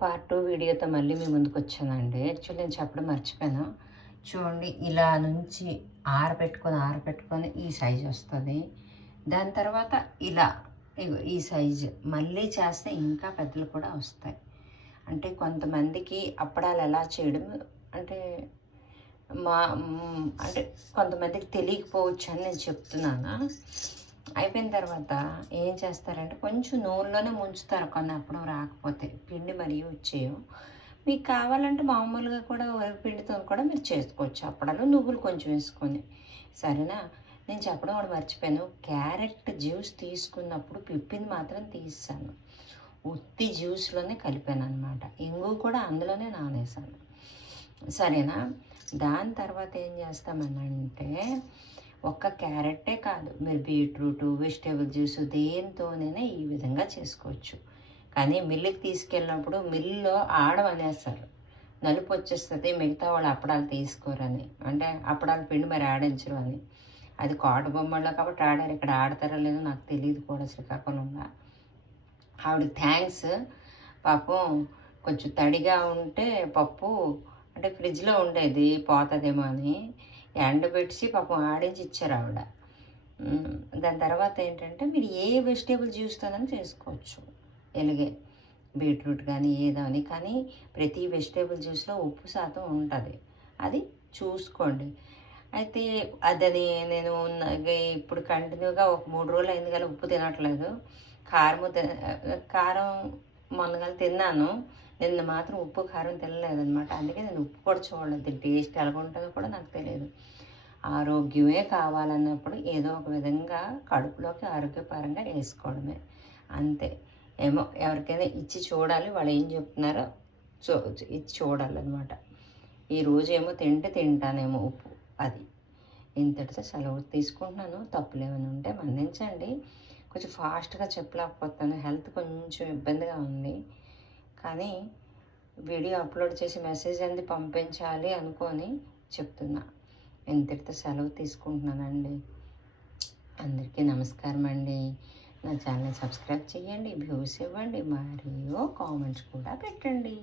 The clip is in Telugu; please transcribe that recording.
పార్ట్ 2 వీడియోతో మళ్ళీ మీ ముందుకొచ్చానండి. యాక్చువల్లీ నేను చెప్పడం మర్చిపోయాను. చూడండి ఇలా నుంచి ఆరబెట్టుకొని ఈ సైజ్ వస్తది. దాని తర్వాత ఇలా ఇగో ఈ సైజు మళ్ళీ చేస్తే ఇంకా పెద్దలు కూడా వస్తాయి. అంటే కొంతమందికి అప్పడాలు ఎలా చేయడం అంటే అంటే కొంతమందికి తెలియకపోవచ్చని నేను చెప్తున్నాను. అయిపోయిన తర్వాత ఏం చేస్తారంటే కొంచెం నూనెలోనే ముంచుతారు కొన్ని అప్పడం రాకపోతే. పిండి మరీ వచ్చేయవు. మీకు కావాలంటే మామూలుగా కూడా పిండితో కూడా మీరు చేసుకోవచ్చు అప్పడాలు. నువ్వులు కొంచెం వేసుకొని. సరేనా? నేను చెప్పడం కూడా మర్చిపోయాను. క్యారెట్ జ్యూస్ తీసుకున్నప్పుడు పిప్పిని మాత్రం తీసేసాను. ఉత్తి జ్యూస్లోనే కలిపాననమాట. ఇంగువ కూడా అందులోనే నానేసాను. సరేనా? దాని తర్వాత ఏం చేస్తామనంటే ఒక్క క్యారెట్టే కాదు, మీరు బీట్రూటు వెజిటేబుల్ జ్యూస్ దేనితోనైనా ఈ విధంగా చేసుకోవచ్చు. కానీ మిల్లుకి తీసుకెళ్ళినప్పుడు మిల్లులో ఆడమనేస్తారు, నలుపు వచ్చేస్తుంది, మిగతా వాళ్ళు అప్పడాలు తీసుకోరని. అంటే అప్పడాలు పిండి మరి ఆడించరు అని. అది కోట బొమ్మల్లో కాబట్టి ఆడారు. ఇక్కడ ఆడతారో లేదో నాకు తెలియదు కూడా శ్రీకాకుళంలో. ఆవిడ థ్యాంక్స్. పాపం కొంచెం తడిగా ఉంటే పప్పు అంటే ఫ్రిడ్జ్లో ఉండేది పోతుందేమో అని ఎండబెట్టి పాపం ఆడించి ఇచ్చారు ఆవిడ. దాని తర్వాత ఏంటంటే మీరు ఏ వెజిటేబుల్ జ్యూస్తోనైనా చేసుకోవచ్చు. ఎలాగే బీట్రూట్ కానీ ఏదని, కానీ ప్రతి వెజిటేబుల్ జ్యూస్లో ఉప్పు శాతం ఉంటుంది, అది చూసుకోండి. అయితే అదని నేను ఇప్పుడు కంటిన్యూగా ఒక 3 రోజులు అయింది కానీ ఉప్పు తినట్లేదు. కారం మొన్నగా తిన్నాను, నిన్న మాత్రం ఉప్పు కారం తినలేదనమాట. అందుకే నేను ఉప్పు కూడా చూడలేదు, టేస్ట్ ఎలా ఉంటుందో కూడా నాకు తెలియదు. ఆరోగ్యమే కావాలన్నప్పుడు ఏదో ఒక విధంగా కడుపులోకి ఆరోగ్యపరంగా వేసుకోవడమే అంతే. ఏమో ఎవరికైనా ఇచ్చి చూడాలి, వాళ్ళు ఏం చెప్తున్నారో ఇచ్చి చూడాలన్నమాట. ఈరోజు ఏమో తింటానేమో ఉప్పు. అది ఇంతటితో సెలవు తీసుకుంటున్నాను. తప్పులు ఏమైనా ఉంటే మన్నించండి. కొంచెం ఫాస్ట్గా చెప్పలేకపోతాను, హెల్త్ కొంచెం ఇబ్బందిగా ఉంది. కానీ వీడియో అప్లోడ్ చేసి మెసేజ్ అనేది పంపించాలి అనుకొని చెప్తున్నా. ఇంతటితో సెలవు తీసుకుంటున్నానండి. అందరికీ నమస్కారం అండి. నా ఛానల్ సబ్స్క్రైబ్ చేయండి, వ్యూస్ ఇవ్వండి, మరియు కామెంట్స్ కూడా పెట్టండి.